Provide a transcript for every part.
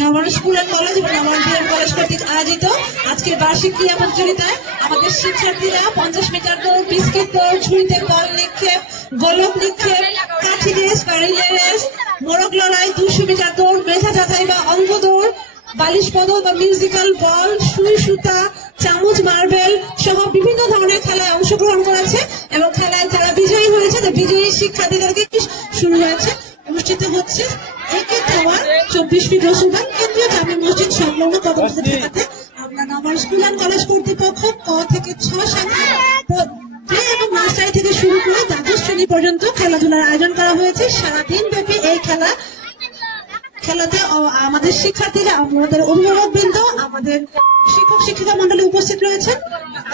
Nabanna school and college এবং Nabanna BM college কর্তৃক আয়োজিত আজকের বার্ষিক ক্রীড়া প্রতিযোগিতায় আমাদের শিক্ষার্থীরা 50 মিটার দৌড়, বিস্কিট দৌড়, ঝুড়িতে বল নিক্ষেপ, গোলক নিক্ষেপ, কাঠি রেস বা রিলে রেস, মোরগ লড়াই, 200 মিটার দৌড়, মেধা যাচাই বা অঙ্ক দৌড়, বালিশ পদক বা মিউজিক্যাল বল, সুই সুতা, চামচ, মার্বেল সহ বিভিন্ন ধরনের খেলায় অংশগ্রহণ করেছে এবং খেলায় যারা বিজয়ী হয়েছে বিজয়ী শিক্ষার্থীদেরকে শুরু হয়েছে অনুষ্ঠিত হচ্ছে একে টাওয়ার 24 ফিট রসুলবাগ কেন্দ্রীয় জামে মসজিদ সংলগ্ন কদমতলী ঢাকাতে। আমরা নবান্ন স্কুল অ্যান্ড কলেজ কর্তৃপক্ষ ক থেকে 6 শাখা প্লে এবং নার্সারি থেকে শুরু করে দ্বাদশ শ্রেণী পর্যন্ত খেলাধুলার আয়োজন করা হয়েছে। সারাদিন ব্যাপী এই খেলাতে আমাদের শিক্ষার্থীরা, আমাদের অভিভাবক বৃন্দ, আমাদের শিক্ষক শিক্ষিকা মন্ডলী উপস্থিত রয়েছেন।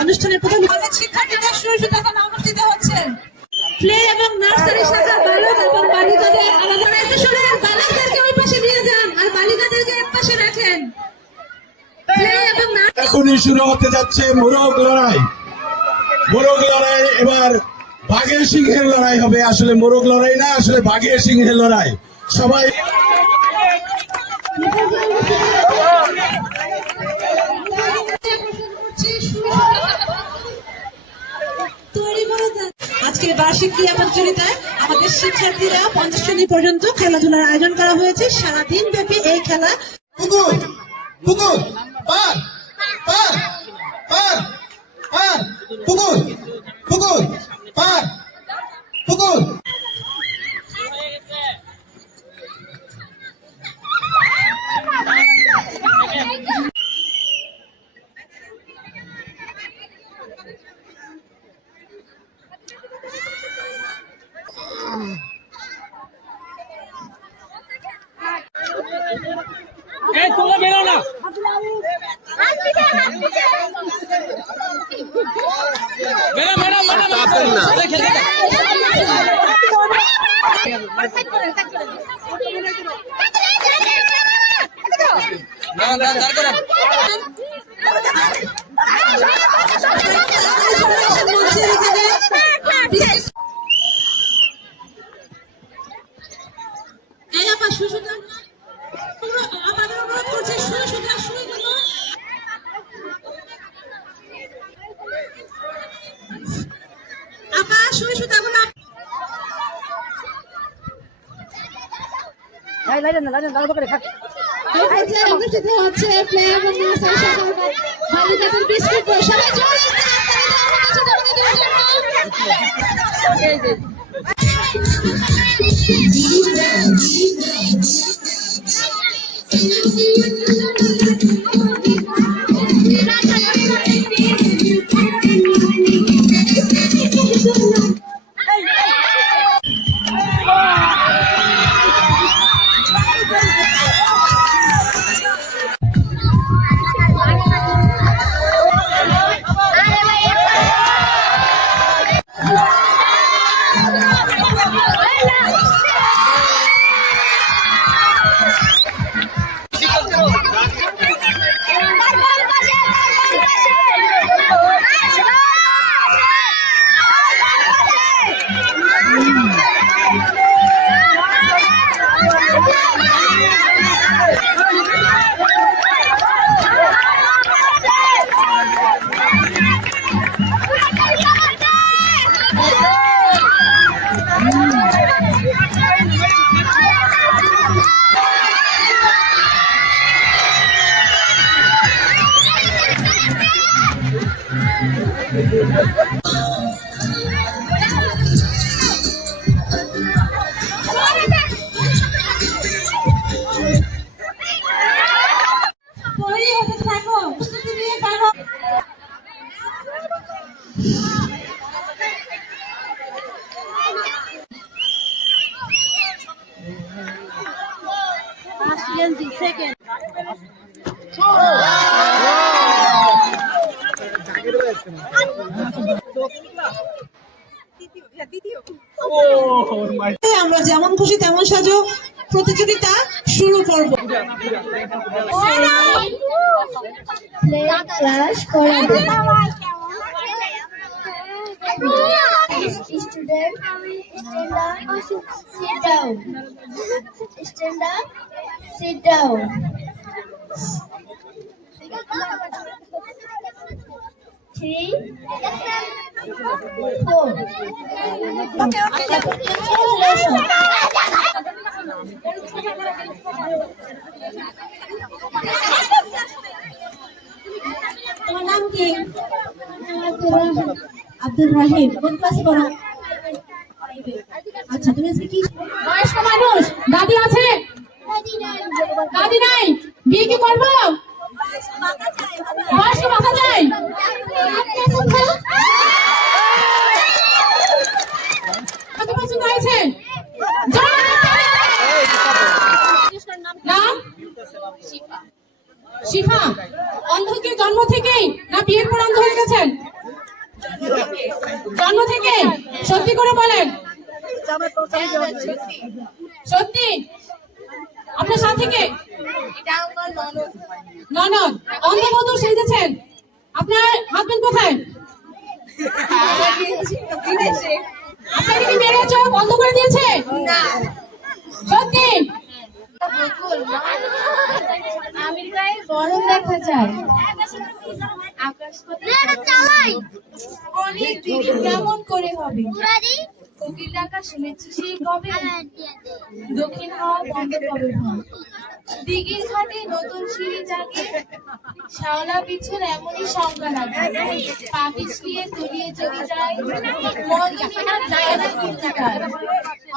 অনুষ্ঠানের প্রথম শিক্ষার্থীদের শুরু অনুষ্ঠিত হচ্ছে প্লে এবং নার্সারি শাখা বালক এবং বালিকাদের আলাদা বালকদেরকে ওই পাশে নিয়ে যান আর বালিকাদেরকে এক পাশে রাখেন। এখনই শুরু হতে যাচ্ছে মোরগ লড়াই। মোরগ লড়াই এবার বাঘের সিংহের লড়াই হবে। আসলে মোরগ লড়াই না, আসলে বাঘের সিংহের লড়াই। সবাই আজকের বার্ষিক ক্রীড়া প্রতিযোগিতায় আমাদের শিক্ষার্থীরা 50 শ্রেণী পর্যন্ত খেলাধুলার আয়োজন করা হয়েছে। সারাদিন ব্যাপী এই খেলা তোমরা বেরো না, অনুষ্ঠিত হচ্ছে প্লে এবং নার্সারি শাখার বালিকাদের বিস্কুট বই। সবাই জোরে second. আমরা যেমন খুশি তেমন সাজো প্রতিযোগিতা শুরু করব। Student, stand up, sit down. Stand up, sit down. Three, four. তোমার নাম কি? আব্দুল রাহিম। কোন ক্লাসে পড়ো? আচ্ছা, তুমি আজকে কি? বয়স্ক মানুষ দাদি আছে? দাদি নাই, বিয়ে কি করবো? বয়স্ক ভাতা চাই। কত পছন্দ হয়েছে? নাম? শিফা। অন্ধ কি জন্ম থেকেই না বিয়ের পর অন্ধ হয়ে গেছেন? জন্ম থেকে। সত্যি করে বলেন। সত্যি? আপনার সাথে কে? ননদ। অন্ধবধূ সেজেছেন। আপনার হাজবেন্ড কোথায়? আপনাকে কি মেরে চোখ বন্ধ করে দিয়েছে? সত্যি? আমেরিকায় গরম দেখা যায়। অনেক দেরি কেমন করে হবে? কোকিল ডাকা শুনেছি সেই কবে? দক্ষিণ হওয়া বন্ধ কবে হয়? দিঘির ঘাটে নতুন সিঁড়ি জাগে, শাওলা পিছুর এমনই সংজ্ঞা লাগে। পা পিছলিয়ে তলিয়ে যদি যায়, মন তোমার যায় না কিন্তু তার।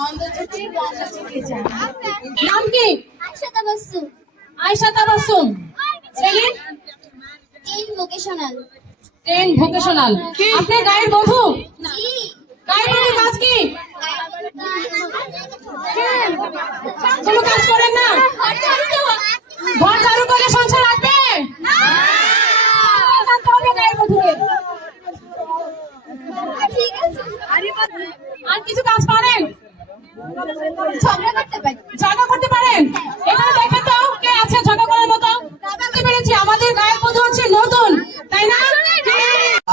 অন্ধ চোখে গঙ্গা চোখে যায়। নাম কি? আয়শা তাবাসসুম। ছেলে? ভোকেশনাল। 10 ভোকেশনাল। আপনি গায়ের বধূ? গায়ের বধূ কাজ কি? কোনো কাজ করেন না? ঘর ঝাড়ু করে সংসার রাখবে? জানতে হবে গায়ের বধূকে। আর কিছু কাজ পারেন? ঝগড়া করতে পারি। ঝগড়া করতে পারেন? এখানে দেখেন তো কে আছে ঝগড়া করার মতো? বুঝতে পেরেছি আমাদের গায়ের বধূ হচ্ছে নতুন, তাই না?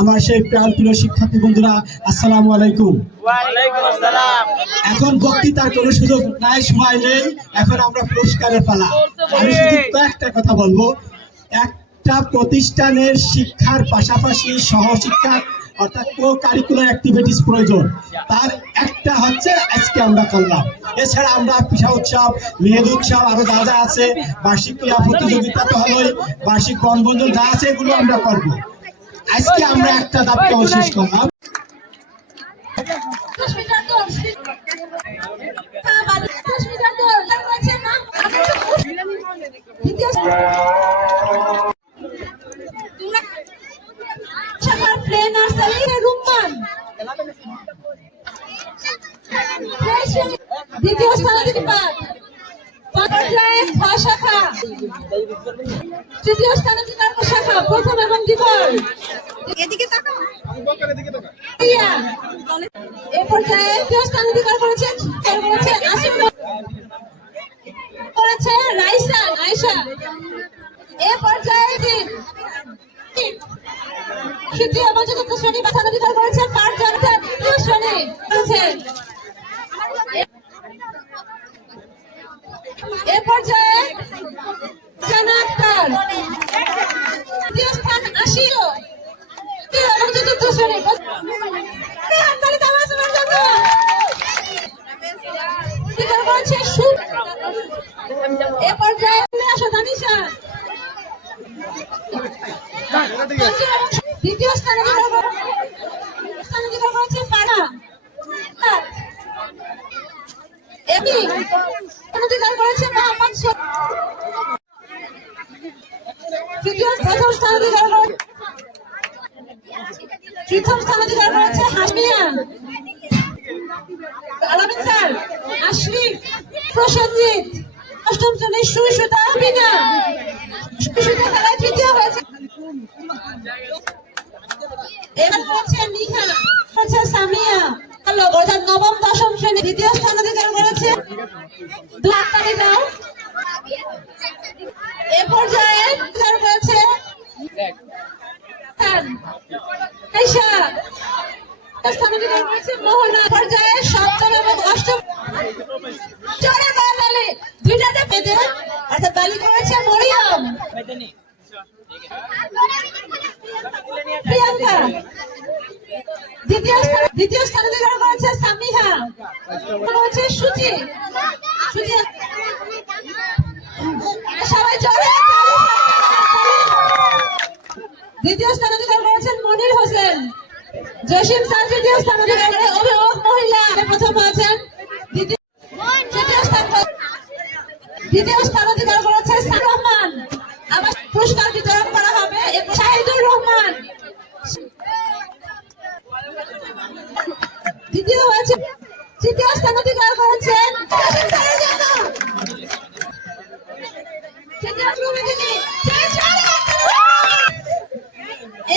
আমার সেই প্রাণ প্রিয় শিক্ষার্থী বন্ধুরা, আসসালামু আলাইকুম। এখন বক্তৃতার কোনো সুযোগ নাই, সময় নেই। এখন আমরা পুরস্কারের পালা। আমি শুধু কয়েকটা কথা বলবো। একটা প্রতিষ্ঠানের শিক্ষার পাশাপাশি সহশিক্ষা অর্থাৎ কো কারিকুলার অ্যাক্টিভিটিস প্রয়োজন। তার একটা হচ্ছে আজকে আমরা করলাম। এছাড়া আমরা পিঠা উৎসব, মেহেদি উৎসব, আরো যা যা আছে, বার্ষিক ক্রীড়া প্রতিযোগিতা তো হলোই, বার্ষিক বনভোজন যা আছে এগুলো আমরা করবো। আজকে আমরা একটা দাবি শেষ করলাম। দ্বিতীয় স্থানাধিকার পর্যায়ে খ শাখা, তৃতীয় স্থানাধিকার শাখা প্রথম এবং দ্বিতীয়। এদিকে তাকাও। এ পর্যায়ে তৃতীয় স্থানাধিকার করেছে আসিফ, করেছে রাইসা আয়েশা। এ পর্যায়ে তৃতীয় এবং চতুর্থ শ্রেণী স্থানাধিকার করেছে পাঁচজন। তৃতীয় শ্রেণী করেছে। এ পর্যায়ে জানা আক্তার তৃতীয় স্থান আসিও। তৃতীয় এবং চতুর্থ শ্রেণী করেছে সুখ। এ পর্যায়ে আসো তানিশা দ্বিতীয় স্থানাধিকার করেছে পাড়া। স্থানাধিকার করেছে মোহাম্মদ প্রথম স্থানাধিকার করেছে হাসমিয়া আলামিন স্যার, আশরিফ, প্রসেনজিৎ। অষ্টম শ্রেণীর সুইসুতা বিনা সুইসুতা খেলায় তৃতীয় হয়েছে। এবার করেছে নিহা, করেছে সামিয়া। অর্থাৎ নবম দশম শ্রেণী দ্বিতীয় স্থানাধিকার করেছে। হাততালি দাও। এ পর্যায়ে করেছে স্থানাধিকার করেছে মোহনা। পর্যায়ে সপ্তম এবং অষ্টম জোরে বাঙালি দুইটাতে পেতে অর্থাৎ বালি করেছে মরিয়ম। প্রিয়াঙ্কা। দ্বিতীয় স্থান অধিকার করেছে সামিহা। হচ্ছে সুচি। সবাই জোরে দ্বিতীয় স্থান অধিকার করেছেন মনির হোসেন। জসিম স্যার তৃতীয় স্থান অধিকার করে অভিভাবক মহিলা প্রথম হয়েছেন। দ্বিতীয় স্থান অধিকার করেছে সাইদুর রহমান। আবার পুরস্কার বিতরণ করা হবে শাহিদুর রহমান। দ্বিতীয় হয়েছে। তৃতীয় স্থান অধিকার করেছেন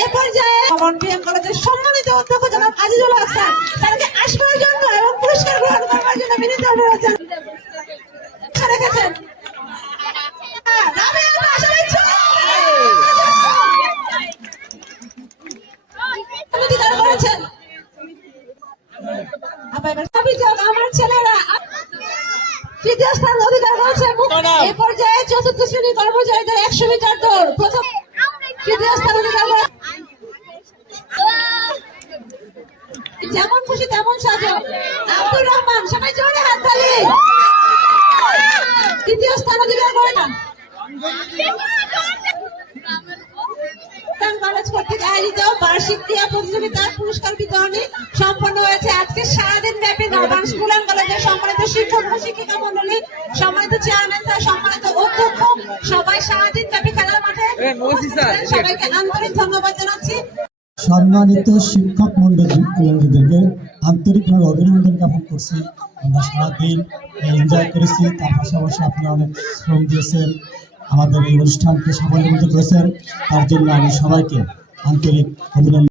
এ পর্যায়ে কলেজের সম্মানিত অধ্যক্ষ জনাব আজিজুল হাসান তাকে আসবার জন্য এবং পুরস্কার গ্রহণ করবার জন্য বিনীত অনুরোধ রেখেছেন। অধিকার করেছেন আমার ছেলেরা। তৃতীয় স্থান অধিকার করেছে। এ পর্যায়ে চতুর্থ শ্রেণী কর্মচারীদের 100 মিটার দৌড় প্রথম তৃতীয় স্থান অধিকার করে যেমন খুশি তেমন সাজো আব্দুর রহমান। সবাই জোরে হাততালি। তৃতীয় স্থান অধিকার করে না কলেজ কর্তৃক আয়োজিত বার্ষিক ক্রীড়া প্রতিযোগিতার পুরস্কার বিতরণী সম্পন্ন হয়েছে আজকে সারাদিন ব্যাপী নবান স্কুল অ্যান্ড কলেজের সম্মানিত শিক্ষক ও শিক্ষিকা মন্ডলী, সম্মানিত চেয়ারম্যান স্যার, সম্মানিত অধ্যক্ষ, সবাই সারাদিন ব্যাপী খেলার মাঠে সবাইকে আন্তরিক ধন্যবাদ জানাচ্ছি। সম্মানিত শিক্ষক মন্ডলীদেরকে আন্তরিকভাবে অভিনন্দন জ্ঞাপন করছি। আমরা সারাদিন এনজয় করেছি, তার পাশাপাশি আপনি অনেক শ্রম দিয়েছেন, আমাদের এই অনুষ্ঠানকে সাফল্যমণ্ডিত করেছেন, তার জন্য আমি সবাইকে আন্তরিক অভিনন্দন।